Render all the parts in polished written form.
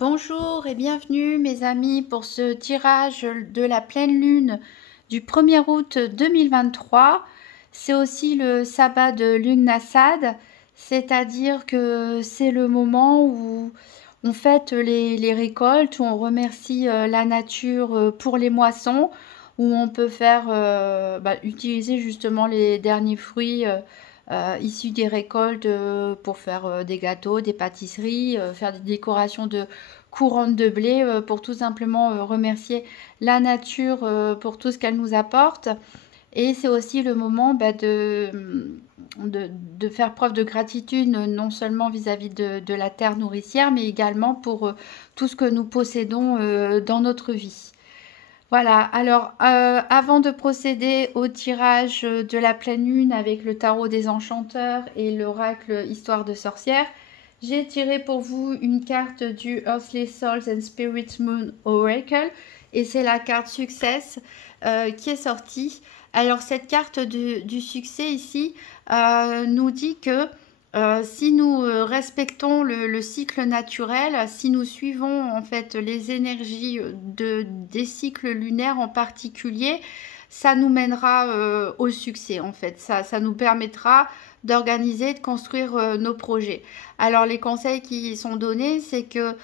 Bonjour et bienvenue mes amis pour ce tirage de la pleine lune du 1er août 2023. C'est aussi le sabbat de Lughnasadh, c'est-à-dire que c'est le moment où on fête les récoltes, où on remercie la nature pour les moissons, où on peut faire utiliser justement les derniers fruits issus des récoltes pour faire des gâteaux, des pâtisseries, faire des décorations de couronnes de blé pour tout simplement remercier la nature pour tout ce qu'elle nous apporte. Et c'est aussi le moment de faire preuve de gratitude, non seulement vis-à-vis de la terre nourricière, mais également pour tout ce que nous possédons dans notre vie. Voilà, alors avant de procéder au tirage de la pleine lune avec le tarot des enchanteurs et l'oracle histoire de sorcière, j'ai tiré pour vous une carte du Earthly Souls and Spirits Moon Oracle et c'est la carte Success qui est sortie. Alors cette carte du succès ici nous dit que si nous respectons le cycle naturel, si nous suivons en fait les énergies des cycles lunaires en particulier, ça nous mènera au succès en fait. Ça nous permettra d'organiser, de construire nos projets. Alors les conseils qui sont donnés, c'est que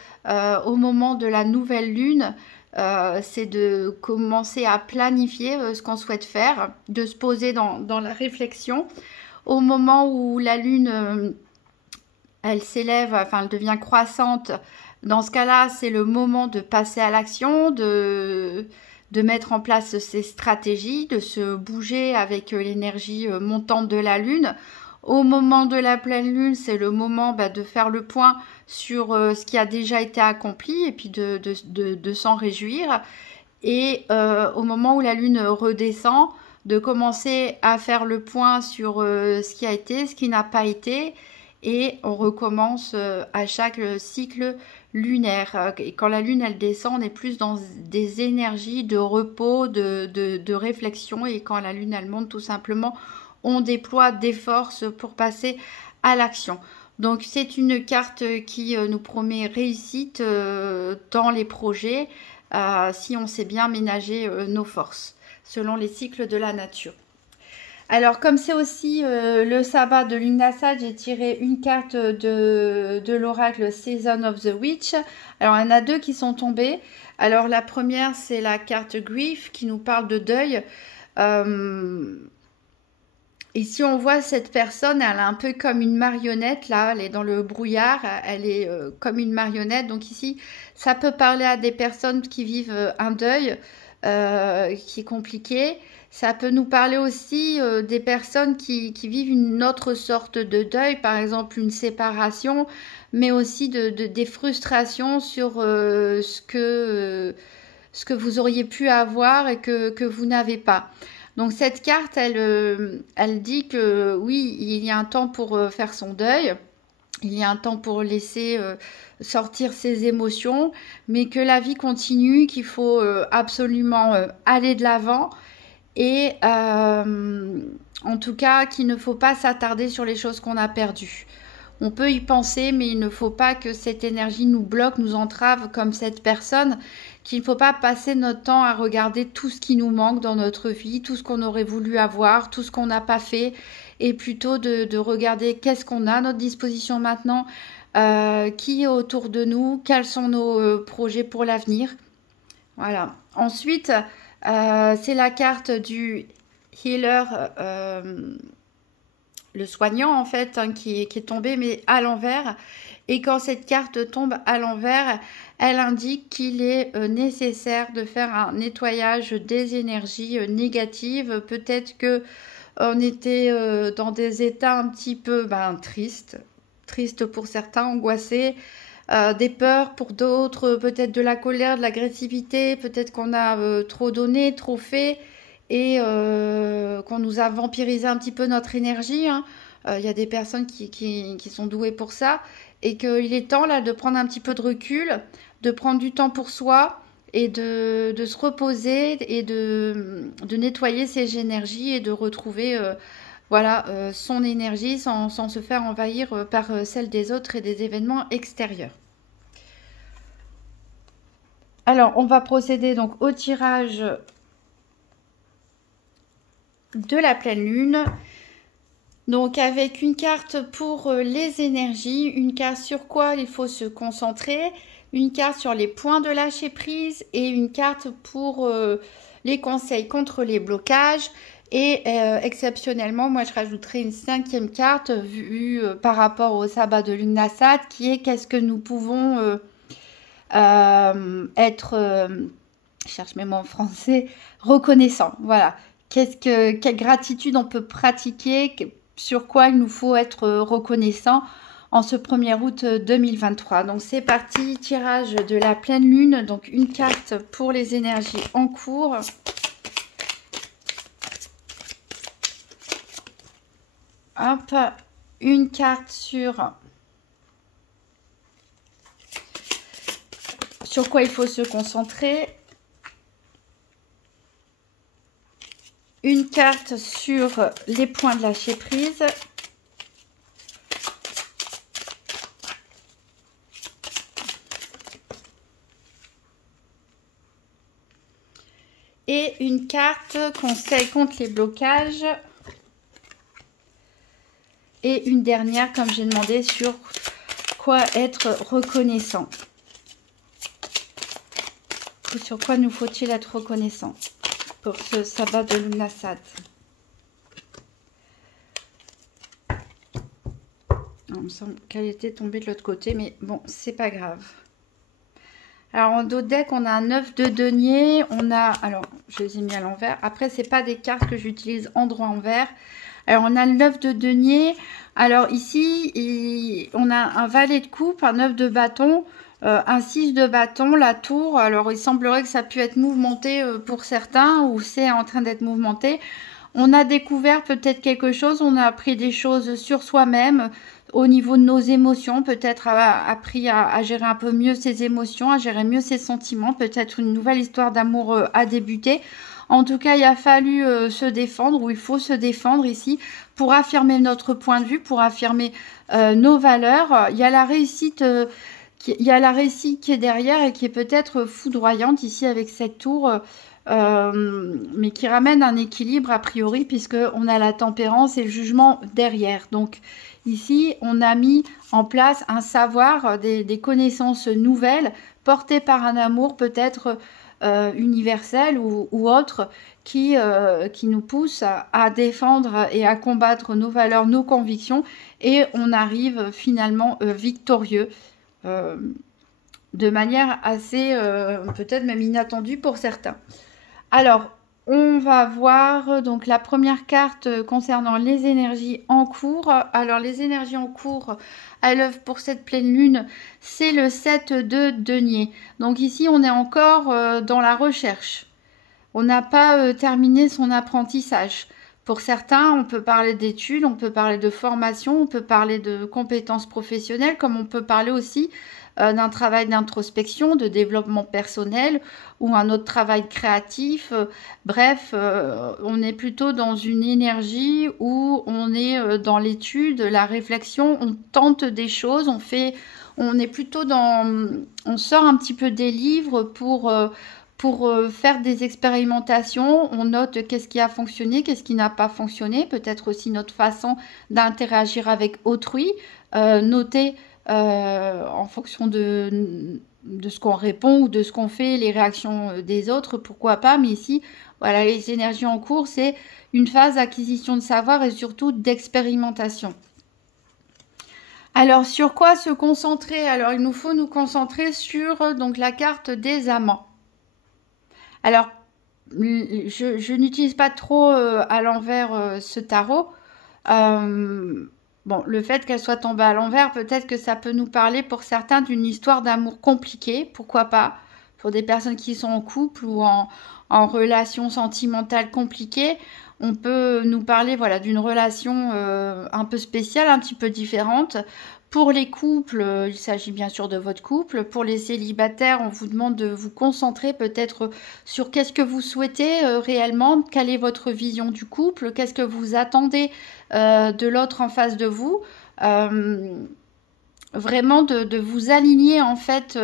au moment de la nouvelle lune, c'est de commencer à planifier ce qu'on souhaite faire, de se poser dans la réflexion. Au moment où la lune, elle s'élève, enfin elle devient croissante, dans ce cas-là, c'est le moment de passer à l'action, de mettre en place ses stratégies, de se bouger avec l'énergie montante de la lune. Au moment de la pleine lune, c'est le moment de faire le point sur ce qui a déjà été accompli et puis de s'en réjouir. Et au moment où la lune redescend, de commencer à faire le point sur ce qui a été, ce qui n'a pas été, et on recommence à chaque cycle lunaire. Et quand la lune elle descend, on est plus dans des énergies de repos, de réflexion, et quand la lune elle monte, tout simplement, on déploie des forces pour passer à l'action. Donc c'est une carte qui nous promet réussite dans les projets si on sait bien ménager nos forces selon les cycles de la nature. Alors comme c'est aussi le sabbat de Lughnasadh, j'ai tiré une carte de l'oracle Season of the Witch. Alors il y en a deux qui sont tombées. Alors la première c'est la carte Grief qui nous parle de deuil. Ici on voit cette personne, elle est un peu comme une marionnette, là elle est dans le brouillard, elle est comme une marionnette. Donc ici ça peut parler à des personnes qui vivent un deuil qui est compliqué. Ça peut nous parler aussi des personnes qui vivent une autre sorte de deuil, par exemple une séparation, mais aussi des frustrations sur ce que vous auriez pu avoir et que vous n'avez pas. Donc cette carte, elle dit que oui, il y a un temps pour faire son deuil, il y a un temps pour laisser sortir ses émotions, mais que la vie continue, qu'il faut absolument aller de l'avant et en tout cas qu'il ne faut pas s'attarder sur les choses qu'on a perdues. On peut y penser, mais il ne faut pas que cette énergie nous bloque, nous entrave comme cette personne, qu'il ne faut pas passer notre temps à regarder tout ce qui nous manque dans notre vie, tout ce qu'on aurait voulu avoir, tout ce qu'on n'a pas fait, et plutôt de regarder qu'est-ce qu'on a à notre disposition maintenant, qui est autour de nous, quels sont nos projets pour l'avenir. Voilà. Ensuite, c'est la carte du healer, le soignant en fait, hein, qui est tombé mais à l'envers. Et quand cette carte tombe à l'envers, elle indique qu'il est nécessaire de faire un nettoyage des énergies négatives. Peut-être que on était dans des états un petit peu tristes pour certains, angoissés, des peurs pour d'autres, peut-être de la colère, de l'agressivité, peut-être qu'on a trop donné, trop fait et qu'on nous a vampirisé un petit peu notre énergie, hein. Y a des personnes qui sont douées pour ça et qu'il est temps là de prendre un petit peu de recul, de prendre du temps pour soi et de se reposer et de nettoyer ses énergies et de retrouver son énergie sans se faire envahir par celle des autres et des événements extérieurs. Alors, on va procéder donc au tirage de la pleine lune. Donc, avec une carte pour les énergies, une carte sur quoi il faut se concentrer, une carte sur les points de lâcher prise et une carte pour les conseils contre les blocages. Et exceptionnellement, moi, je rajouterai une 5e carte vue par rapport au sabbat de Lugnasad, qui est qu'est-ce que nous pouvons être, je cherche mes mots en français, reconnaissant. Voilà. Quelle gratitude on peut pratiquer, sur quoi il nous faut être reconnaissant en ce 1er août 2023. Donc c'est parti, tirage de la pleine lune. Donc une carte pour les énergies en cours. Hop, une carte sur quoi il faut se concentrer. Une carte sur les points de lâcher prise. Et une carte conseil contre les blocages. Et une dernière, comme j'ai demandé, sur quoi être reconnaissant. Et sur quoi nous faut-il être reconnaissant pour ce sabbat de Lugnasad. Il me semble qu'elle était tombée de l'autre côté, mais bon, c'est pas grave. Alors, en dos de deck, on a un 9 de denier. On a, alors, je les ai mis à l'envers. Après, c'est pas des cartes que j'utilise en droit envers. Alors, on a le 9 de denier. Alors, ici, on a un valet de coupe, un 9 de bâton, un 6 de bâton, la tour. Alors, il semblerait que ça pu être mouvementé pour certains ou c'est en train d'être mouvementé. On a découvert peut-être quelque chose, on a appris des choses sur soi-même, au niveau de nos émotions, peut-être appris à gérer un peu mieux ses émotions, à gérer mieux ses sentiments, peut-être une nouvelle histoire d'amour a débuté. En tout cas, il a fallu se défendre, ou il faut se défendre ici, pour affirmer notre point de vue, pour affirmer nos valeurs. Il y a la réussite... il y a la réussite qui est derrière et qui est peut-être foudroyante ici avec cette tour, mais qui ramène un équilibre a priori puisqu'on a la tempérance et le jugement derrière. Donc ici, on a mis en place un savoir, des connaissances nouvelles portées par un amour peut-être universel ou autre qui nous pousse à défendre et à combattre nos valeurs, nos convictions et on arrive finalement victorieux. De manière assez, peut-être même inattendue pour certains. Alors, on va voir donc la première carte concernant les énergies en cours. Alors, les énergies en cours à l'œuvre pour cette pleine lune, c'est le 7 de denier. Donc ici, on est encore dans la recherche. On n'a pas terminé son apprentissage. Pour certains, on peut parler d'études, on peut parler de formation, on peut parler de compétences professionnelles, comme on peut parler aussi d'un travail d'introspection, de développement personnel ou un autre travail créatif. Bref, on est plutôt dans une énergie où on est dans l'étude, la réflexion, on tente des choses, on est plutôt on sort un petit peu des livres pour faire des expérimentations, on note qu'est-ce qui a fonctionné, qu'est-ce qui n'a pas fonctionné, peut-être aussi notre façon d'interagir avec autrui, noter en fonction de ce qu'on répond ou de ce qu'on fait, les réactions des autres, pourquoi pas, mais ici, voilà, les énergies en cours, c'est une phase d'acquisition de savoir et surtout d'expérimentation. Alors, sur quoi se concentrer? Alors, il nous faut nous concentrer sur donc la carte des amants. Alors, je n'utilise pas trop à l'envers ce tarot. Bon, le fait qu'elle soit tombée à l'envers, peut-être que ça peut nous parler pour certains d'une histoire d'amour compliquée, pourquoi pas, pour des personnes qui sont en couple ou en relation sentimentale compliquée. On peut nous parler voilà, d'une relation un peu spéciale, un petit peu différente. Pour les couples, il s'agit bien sûr de votre couple. Pour les célibataires, on vous demande de vous concentrer peut-être sur qu'est-ce que vous souhaitez réellement, quelle est votre vision du couple, qu'est-ce que vous attendez de l'autre en face de vous. Vraiment de vous aligner en fait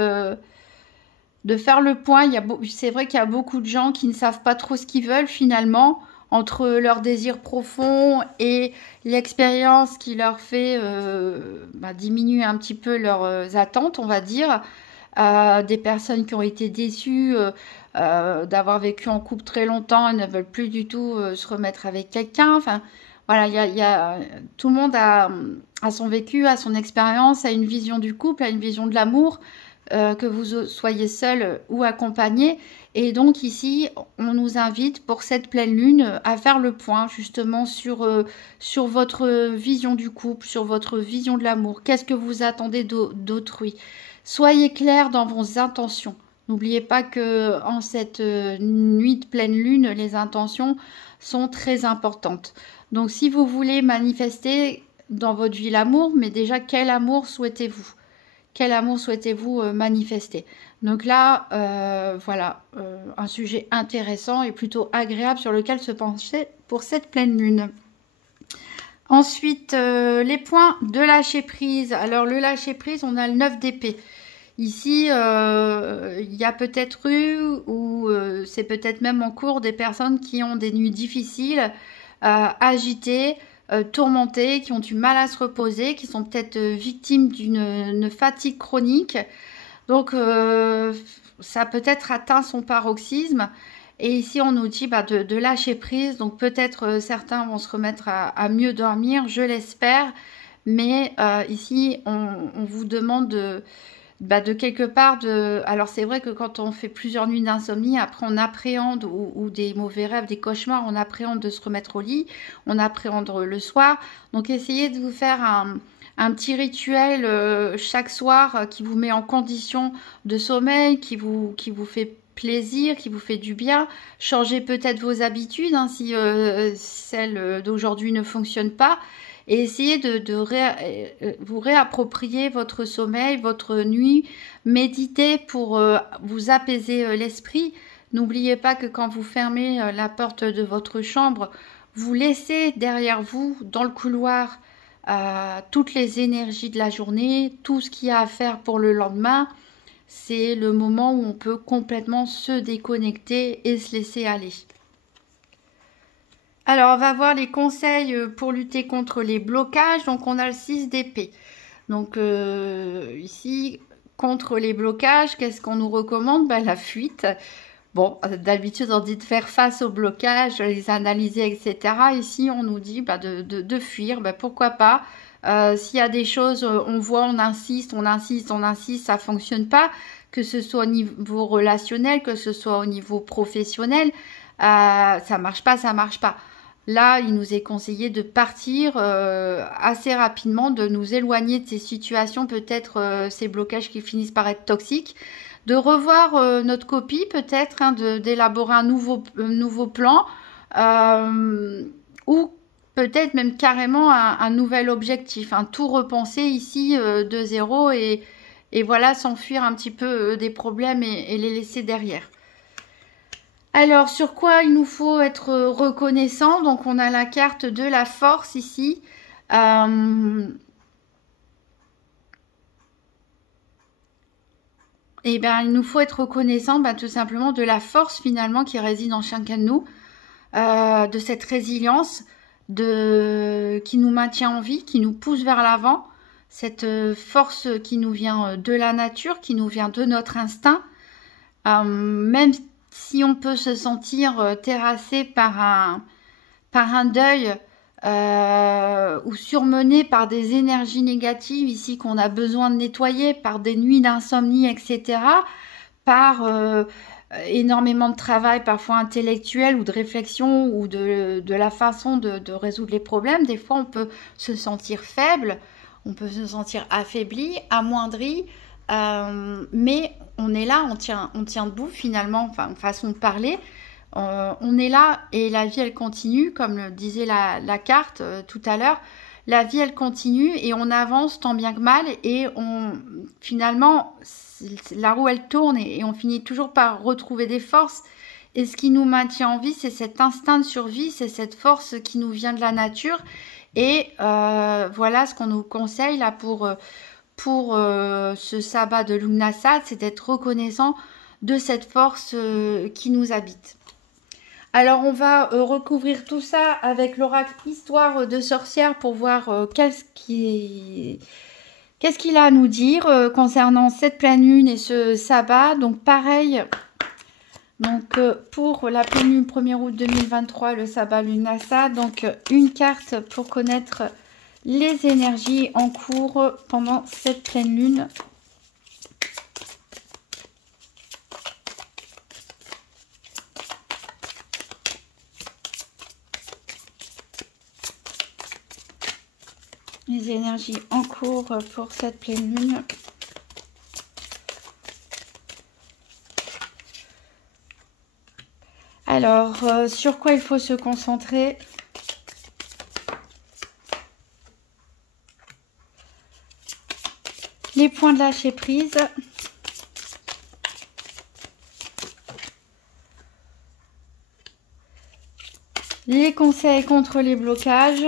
de faire le point. C'est vrai qu'il y a beaucoup de gens qui ne savent pas trop ce qu'ils veulent finalement, entre leurs désirs profonds et l'expérience qui leur fait diminuer un petit peu leurs attentes, on va dire. Des personnes qui ont été déçues d'avoir vécu en couple très longtemps et ne veulent plus du tout se remettre avec quelqu'un. Enfin, voilà, tout le monde a son vécu, a son expérience, a une vision du couple, a une vision de l'amour, que vous soyez seul ou accompagné. Et donc ici, on nous invite pour cette pleine lune à faire le point justement sur votre vision du couple, sur votre vision de l'amour. Qu'est-ce que vous attendez d'autrui? Soyez clair dans vos intentions. N'oubliez pas que en cette nuit de pleine lune, les intentions sont très importantes. Donc si vous voulez manifester dans votre vie l'amour, mais déjà quel amour souhaitez-vous? Quel amour souhaitez-vous manifester? Donc là, voilà, un sujet intéressant et plutôt agréable sur lequel se pencher pour cette pleine lune. Ensuite, les points de lâcher prise. Alors le lâcher prise, on a le 9 d'épée. Ici, il y a peut-être eu, ou c'est peut-être même en cours, des personnes qui ont des nuits difficiles, agitées, tourmentées, qui ont du mal à se reposer, qui sont peut-être victimes d'une fatigue chronique. Donc, ça a peut-être atteint son paroxysme. Et ici, on nous dit de lâcher prise. Donc, peut-être certains vont se remettre à mieux dormir, je l'espère. Mais ici, on vous demande de quelque part Alors, c'est vrai que quand on fait plusieurs nuits d'insomnie, après, on appréhende, ou des mauvais rêves, des cauchemars, on appréhende de se remettre au lit, on appréhende le soir. Donc, essayez de vous faire un petit rituel chaque soir qui vous met en condition de sommeil, qui vous fait plaisir, qui vous fait du bien. Changez peut-être vos habitudes si celles d'aujourd'hui ne fonctionnent pas. Et essayez vous réapproprier votre sommeil, votre nuit. Méditez pour vous apaiser l'esprit. N'oubliez pas que quand vous fermez la porte de votre chambre, vous laissez derrière vous, dans le couloir, toutes les énergies de la journée, tout ce qu'il y a à faire pour le lendemain. C'est le moment où on peut complètement se déconnecter et se laisser aller. Alors, on va voir les conseils pour lutter contre les blocages. Donc, on a le 6 d'épée. Donc, ici, contre les blocages, qu'est-ce qu'on nous recommande? La fuite. Bon, d'habitude, on dit de faire face aux blocages, les analyser, etc. Ici, on nous dit de fuir. Pourquoi pas? S'il y a des choses, on voit, on insiste, ça fonctionne pas. Que ce soit au niveau relationnel, que ce soit au niveau professionnel, ça marche pas. Là, il nous est conseillé de partir assez rapidement, de nous éloigner de ces situations, peut-être ces blocages qui finissent par être toxiques, de revoir notre copie peut-être, d'élaborer un nouveau plan, ou peut-être même carrément un nouvel objectif, tout repenser ici de zéro et voilà, s'enfuir un petit peu des problèmes et les laisser derrière. Alors, sur quoi il nous faut être reconnaissant? Donc, on a la carte de la force ici. Et bien, il nous faut être reconnaissant tout simplement de la force finalement qui réside en chacun de nous, de cette résilience qui nous maintient en vie, qui nous pousse vers l'avant, cette force qui nous vient de la nature, qui nous vient de notre instinct, même si on peut se sentir terrassé par un deuil ou surmené par des énergies négatives ici qu'on a besoin de nettoyer, par des nuits d'insomnie, etc., par énormément de travail, parfois intellectuel ou de réflexion ou de la façon de résoudre les problèmes. Des fois, on peut se sentir faible, on peut se sentir affaibli, amoindri, mais on est là, on tient debout finalement, façon de parler. On est là et la vie elle continue, comme le disait la carte tout à l'heure. La vie elle continue et on avance tant bien que mal et finalement la roue elle tourne et on finit toujours par retrouver des forces. Et ce qui nous maintient en vie, c'est cet instinct de survie, c'est cette force qui nous vient de la nature. Et voilà ce qu'on nous conseille là pour ce sabbat de Lugnasad, c'est d'être reconnaissant de cette force qui nous habite. Alors on va recouvrir tout ça avec l'oracle Histoire de sorcière pour voir qu'est-ce qu'il a à nous dire concernant cette pleine lune et ce sabbat. Donc pareil, donc pour la pleine lune 1er août 2023, le sabbat Lunasa, donc une carte pour connaître les énergies en cours pendant cette pleine lune. Les énergies en cours pour cette pleine lune. Alors, sur quoi il faut se concentrer? Les points de lâcher prise. Les conseils contre les blocages.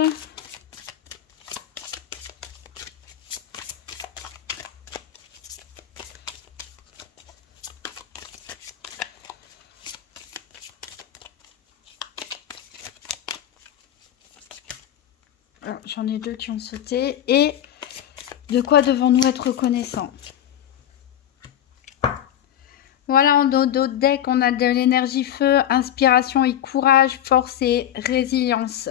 J'en ai deux qui ont sauté. Et de quoi devons-nous être reconnaissants? Voilà, en dos de deck, on a de l'énergie feu, inspiration et courage, force et résilience.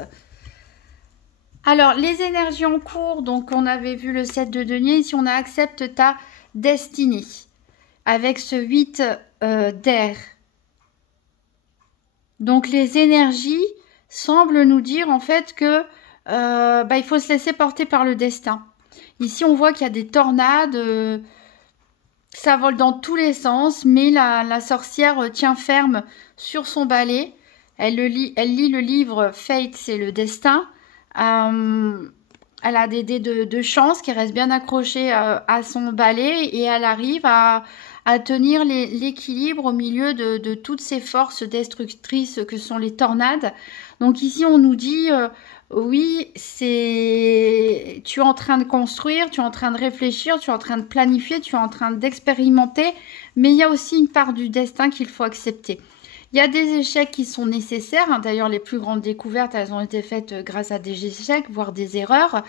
Alors, les énergies en cours, donc on avait vu le 7 de denier. Ici, on a accepte ta destinée. Avec ce 8 d'air. Donc, les énergies semblent nous dire en fait que il faut se laisser porter par le destin. Ici, on voit qu'il y a des tornades, ça vole dans tous les sens, mais la sorcière tient ferme sur son balai. Elle lit le livre Fate, c'est le destin. Elle a des dés de chance qui restent bien accrochés à son balai et elle arrive à tenir l'équilibre au milieu de toutes ces forces destructrices que sont les tornades. Donc ici, on nous dit... oui, tu es en train de construire, tu es en train de réfléchir, tu es en train de planifier, tu es en train d'expérimenter, mais il y a aussi une part du destin qu'il faut accepter. Il y a des échecs qui sont nécessaires, hein. D'ailleurs les plus grandes découvertes, elles ont été faites grâce à des échecs, voire des erreurs,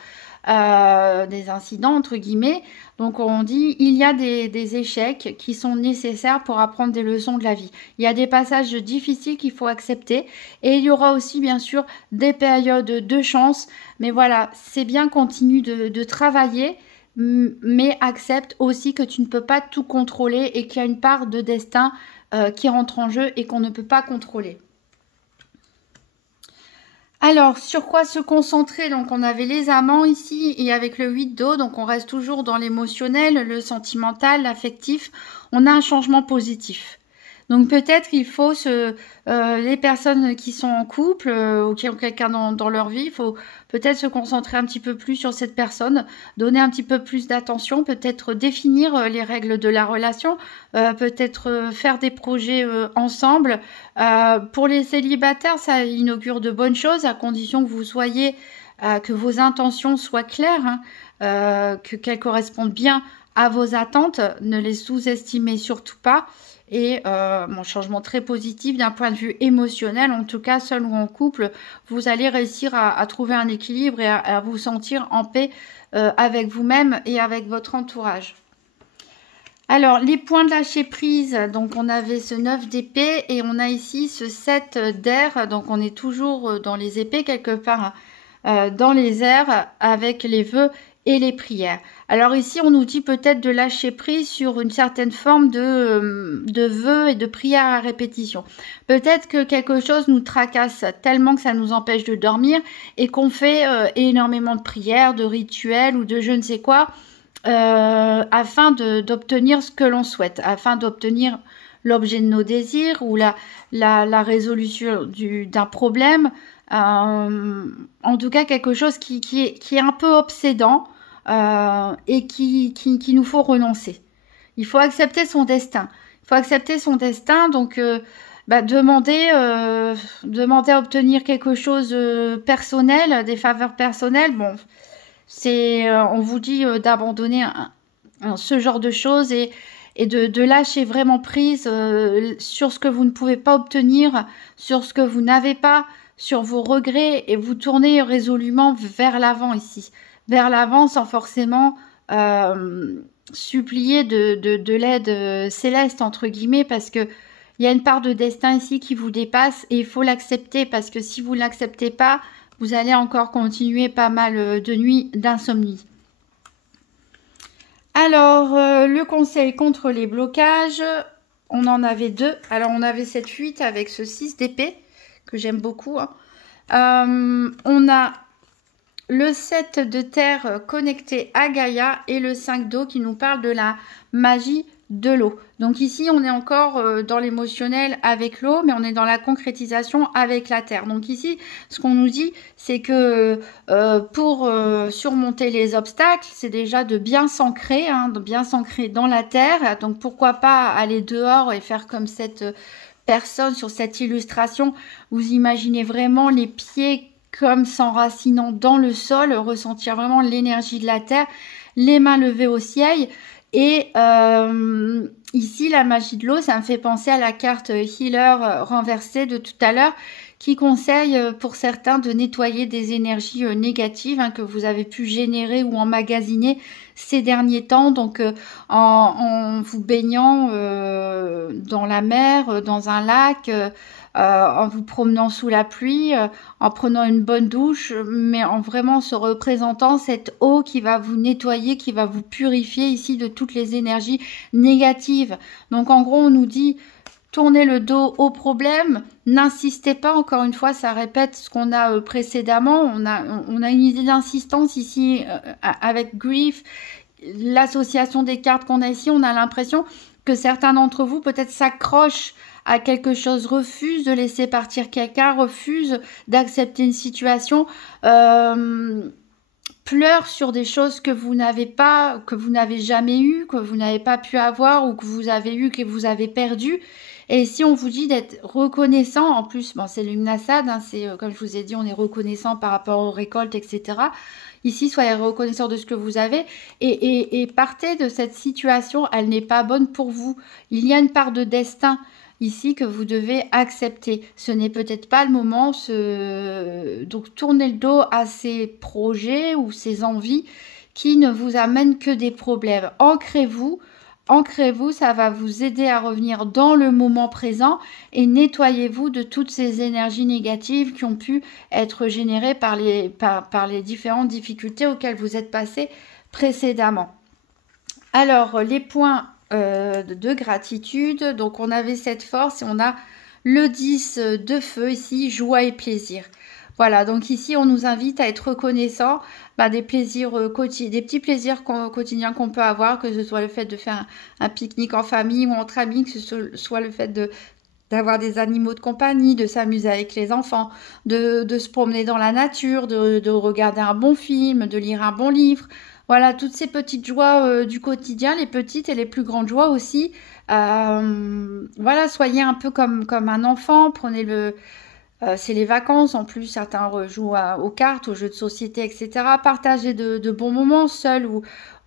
des incidents entre guillemets. Donc on dit il y a des échecs qui sont nécessaires pour apprendre des leçons de la vie. Il y a des passages difficiles qu'il faut accepter et il y aura aussi bien sûr des périodes de chance. Mais voilà, c'est bien, continue de travailler, mais accepte aussi que tu ne peux pas tout contrôler et qu'il y a une part de destin qui rentre en jeu et qu'on ne peut pas contrôler. Alors, sur quoi se concentrer? Donc, on avait les amants ici et avec le 8 d'eau, donc on reste toujours dans l'émotionnel, le sentimental, l'affectif. On a un changement positif. Donc, peut-être qu'il faut les personnes qui sont en couple ou qui ont quelqu'un dans leur vie, il faut peut-être se concentrer un petit peu plus sur cette personne, donner un petit peu plus d'attention, peut-être définir les règles de la relation, peut-être faire des projets ensemble. Pour les célibataires, ça inaugure de bonnes choses à condition que vous soyez, que vos intentions soient claires, hein, qu'elles correspondent bien à vos attentes. Ne les sous-estimez surtout pas. Et mon changement très positif d'un point de vue émotionnel, en tout cas seul ou en couple, vous allez réussir à trouver un équilibre et à vous sentir en paix avec vous-même et avec votre entourage. Alors, les points de lâcher prise, donc on avait ce 9 d'épée et on a ici ce 7 d'air, donc on est toujours dans les épées quelque part, dans les airs avec les vœux et les prières. Alors ici, on nous dit peut-être de lâcher prise sur une certaine forme de vœux et de prières à répétition. Peut-être que quelque chose nous tracasse tellement que ça nous empêche de dormir et qu'on fait énormément de prières, de rituels ou de je ne sais quoi afin d'obtenir ce que l'on souhaite, afin d'obtenir l'objet de nos désirs ou la résolution d'un problème. En tout cas, quelque chose qui est un peu obsédant et qui nous faut renoncer. Il faut accepter son destin. Il faut accepter son destin, donc demander à obtenir quelque chose personnel, des faveurs personnelles. Bon, on vous dit d'abandonner ce genre de choses et et de lâcher vraiment prise sur ce que vous ne pouvez pas obtenir, sur ce que vous n'avez pas, sur vos regrets, et vous tournez résolument vers l'avant ici. Vers l'avant sans forcément supplier de l'aide céleste, entre guillemets, parce que il y a une part de destin ici qui vous dépasse et il faut l'accepter, parce que si vous ne l'acceptez pas, vous allez encore continuer pas mal de nuits d'insomnie. Alors, le conseil contre les blocages, on en avait deux. Alors, on avait cette fuite avec ce 6 d'épée, que j'aime beaucoup. Hein. On a le 7 de terre connecté à Gaïa et le 5 d'eau qui nous parle de la magie de l'eau. Donc ici, on est encore dans l'émotionnel avec l'eau, mais on est dans la concrétisation avec la terre. Donc ici, ce qu'on nous dit, c'est que pour surmonter les obstacles, c'est déjà de bien s'ancrer, hein, de bien s'ancrer dans la terre. Donc pourquoi pas aller dehors et faire comme cette personne sur cette illustration. Vous imaginez vraiment les pieds comme s'enracinant dans le sol, ressentir vraiment l'énergie de la terre, les mains levées au ciel. Et ici, la magie de l'eau, ça me fait penser à la carte Healer renversée de tout à l'heure, qui conseille pour certains de nettoyer des énergies négatives hein, que vous avez pu générer ou emmagasiner ces derniers temps. Donc en vous baignant dans la mer, dans un lac, en vous promenant sous la pluie, en prenant une bonne douche, mais en vraiment se représentant cette eau qui va vous nettoyer, qui va vous purifier ici de toutes les énergies négatives. Donc en gros, on nous dit tournez le dos au problème, n'insistez pas, encore une fois, ça répète ce qu'on a précédemment. On a une idée d'insistance ici avec Grief, l'association des cartes qu'on a ici, on a l'impression que certains d'entre vous peut-être s'accrochent à quelque chose, refusent de laisser partir quelqu'un, refusent d'accepter une situation, pleurent sur des choses que vous n'avez pas, que vous n'avez jamais eu, que vous n'avez pas pu avoir ou que vous avez eu, que vous avez perdu. Et si on vous dit d'être reconnaissant, en plus, bon, c'est l'Umnasad, hein, c'est comme je vous ai dit, on est reconnaissant par rapport aux récoltes, etc. Ici, soyez reconnaissant de ce que vous avez et partez de cette situation, elle n'est pas bonne pour vous. Il y a une part de destin ici que vous devez accepter. Ce n'est peut-être pas le moment, donc tournez le dos à ces projets ou ces envies qui ne vous amènent que des problèmes. Ancrez-vous, ça va vous aider à revenir dans le moment présent et nettoyez-vous de toutes ces énergies négatives qui ont pu être générées par les différentes difficultés auxquelles vous êtes passé précédemment. Alors, les points de gratitude, donc on avait cette force et on a le 10 de feu ici, joie et plaisir. Voilà, donc ici on nous invite à être reconnaissant des plaisirs quotidiens, des petits plaisirs quotidiens qu'on peut avoir, que ce soit le fait de faire un pique-nique en famille ou entre amis, que ce soit le fait d'avoir des animaux de compagnie, de s'amuser avec les enfants, de se promener dans la nature, de regarder un bon film, de lire un bon livre. Voilà, toutes ces petites joies du quotidien, les petites et les plus grandes joies aussi. Voilà, soyez un peu comme un enfant, prenez c'est les vacances, en plus certains jouent aux cartes, aux jeux de société, etc. Partagez de bons moments, seuls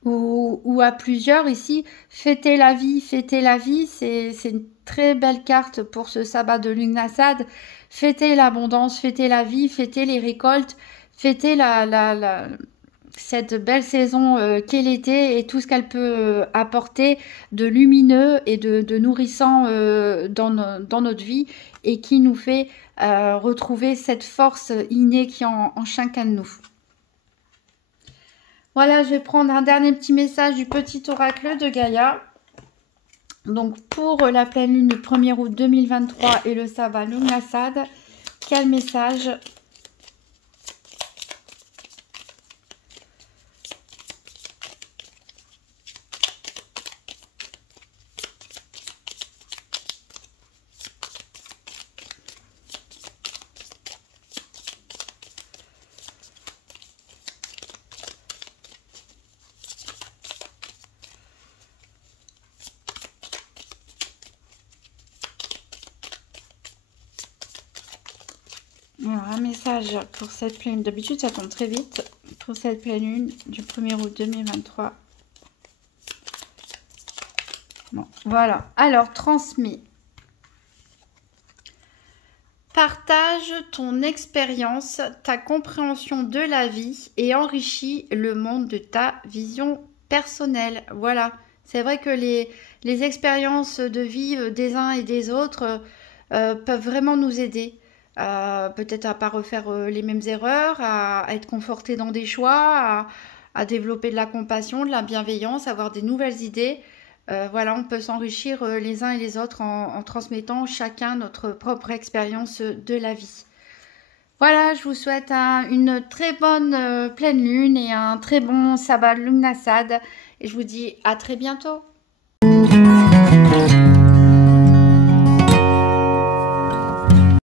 ou à plusieurs ici. Fêtez la vie, c'est une très belle carte pour ce sabbat de Lugnasad. Fêtez l'abondance, fêtez la vie, fêtez les récoltes, fêtez cette belle saison qu'est l'été et tout ce qu'elle peut apporter de lumineux et de nourrissant dans notre vie et qui nous fait retrouver cette force innée qui est en chacun de nous. Voilà, je vais prendre un dernier petit message du petit oracle de Gaïa. Donc pour la pleine lune du 1er août 2023 et le sabbat Lugnasad, quel message ? Alors, un message pour cette pleine lune. D'habitude, ça tombe très vite. Pour cette pleine lune du 1er août 2023. Bon, Voilà. Alors, transmets. Partage ton expérience, ta compréhension de la vie et enrichis le monde de ta vision personnelle. Voilà. C'est vrai que les expériences de vie des uns et des autres peuvent vraiment nous aider. Peut-être à ne pas refaire les mêmes erreurs, à être conforté dans des choix, à développer de la compassion, de la bienveillance, avoir des nouvelles idées. Voilà, on peut s'enrichir les uns et les autres en transmettant chacun notre propre expérience de la vie. Voilà, je vous souhaite une très bonne pleine lune et un très bon sabbat Lugnasad. Et je vous dis à très bientôt.